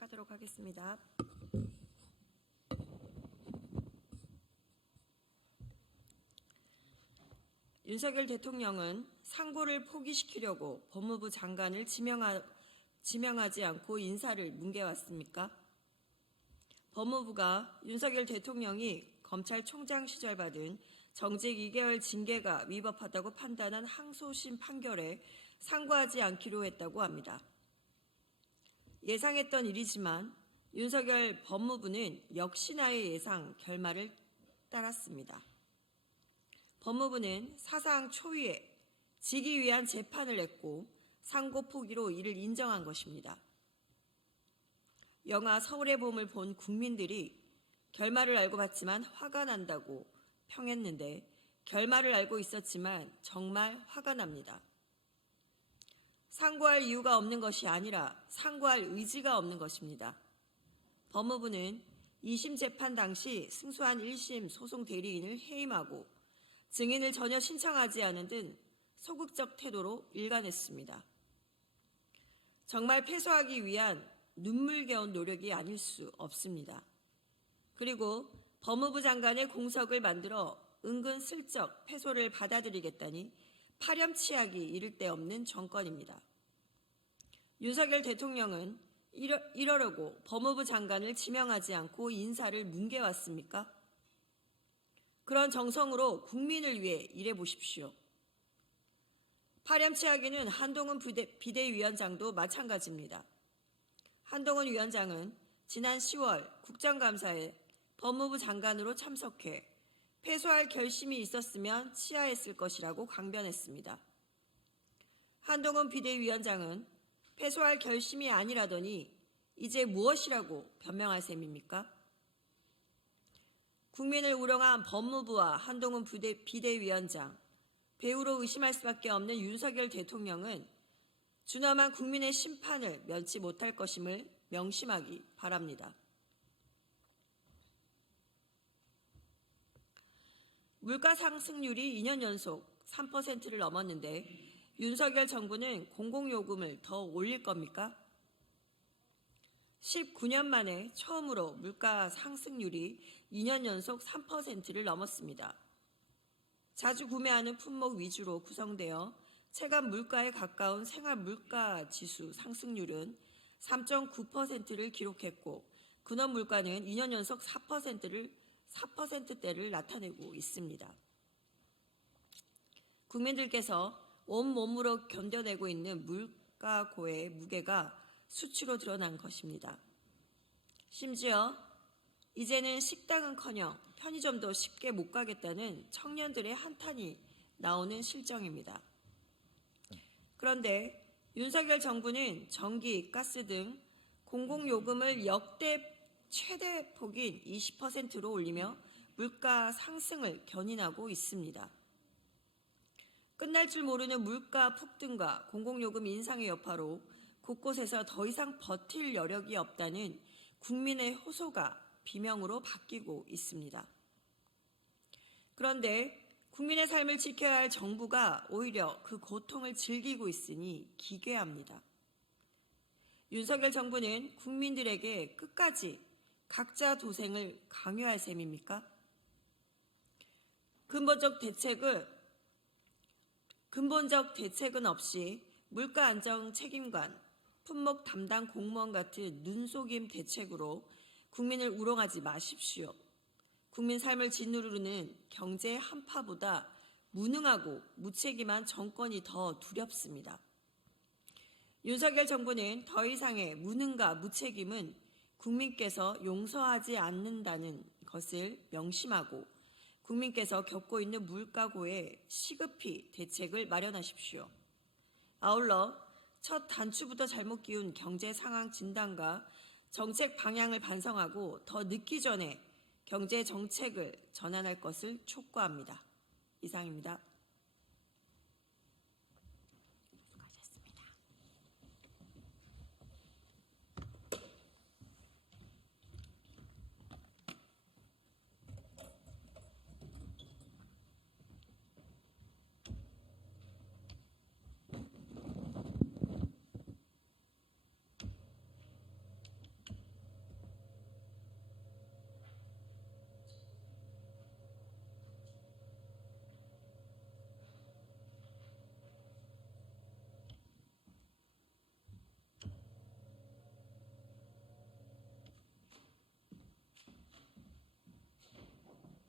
시작하도록 하겠습니다. 윤석열 대통령은 상고를 포기시키려고 법무부 장관을 지명하지 않고 인사를 뭉개왔습니까? 법무부가 윤석열 대통령이 검찰총장 시절 받은 정직 2개월 징계가 위법하다고 판단한 항소심 판결에 상고하지 않기로 했다고 합니다. 예상했던 일이지만 윤석열 법무부는 역시나의 예상 결말을 따랐습니다. 법무부는 사상 초유의 지기 위한 재판을 냈고 상고 포기로 이를 인정한 것입니다. 영화 서울의 봄을 본 국민들이 결말을 알고 봤지만 화가 난다고 평했는데 결말을 알고 있었지만 정말 화가 납니다. 상고할 이유가 없는 것이 아니라 상고할 의지가 없는 것입니다. 법무부는 2심 재판 당시 승소한 1심 소송 대리인을 해임하고 증인을 전혀 신청하지 않은 등 소극적 태도로 일관했습니다. 정말 패소하기 위한 눈물겨운 노력이 아닐 수 없습니다. 그리고 법무부 장관의 공석을 만들어 은근슬쩍 패소를 받아들이겠다니 파렴치하기 이를 데 없는 정권입니다. 윤석열 대통령은 이러려고 법무부 장관을 지명하지 않고 인사를 뭉개왔습니까? 그런 정성으로 국민을 위해 일해보십시오. 파렴치하기는 한동훈 비대위원장도 마찬가지입니다. 한동훈 위원장은 지난 10월 국정감사에 법무부 장관으로 참석해 패소할 결심이 있었으면 치하했을 것이라고 강변했습니다. 한동훈 비대위원장은 패소할 결심이 아니라더니 이제 무엇이라고 변명할 셈입니까? 국민을 우롱한 법무부와 한동훈 비대위원장, 배우로 의심할 수밖에 없는 윤석열 대통령은 준엄한 국민의 심판을 면치 못할 것임을 명심하기 바랍니다. 물가 상승률이 2년 연속 3%를 넘었는데 윤석열 정부는 공공요금을 더 올릴 겁니까? 19년 만에 처음으로 물가 상승률이 2년 연속 3%를 넘었습니다. 자주 구매하는 품목 위주로 구성되어 체감 물가에 가까운 생활 물가 지수 상승률은 3.9%를 기록했고 근원 물가는 2년 연속 4%대를 나타내고 있습니다. 국민들께서 온몸으로 견뎌내고 있는 물가고의 무게가 수치로 드러난 것입니다. 심지어 이제는 식당은커녕 편의점도 쉽게 못 가겠다는 청년들의 한탄이 나오는 실정입니다. 그런데 윤석열 정부는 전기, 가스 등 공공요금을 역대 최대 폭인 20%로 올리며 물가 상승을 견인하고 있습니다. 끝날 줄 모르는 물가 폭등과 공공요금 인상의 여파로 곳곳에서 더 이상 버틸 여력이 없다는 국민의 호소가 비명으로 바뀌고 있습니다. 그런데 국민의 삶을 지켜야 할 정부가 오히려 그 고통을 즐기고 있으니 기괴합니다. 윤석열 정부는 국민들에게 끝까지 각자 도생을 강요할 셈입니까? 근본적 대책은 없이 물가 안정 책임관, 품목 담당 공무원 같은 눈속임 대책으로 국민을 우롱하지 마십시오. 국민 삶을 짓누르는 경제 한파보다 무능하고 무책임한 정권이 더 두렵습니다. 윤석열 정부는 더 이상의 무능과 무책임은 국민께서 용서하지 않는다는 것을 명심하고 국민께서 겪고 있는 물가고에 시급히 대책을 마련하십시오. 아울러 첫 단추부터 잘못 끼운 경제 상황 진단과 정책 방향을 반성하고 더 늦기 전에 경제 정책을 전환할 것을 촉구합니다. 이상입니다.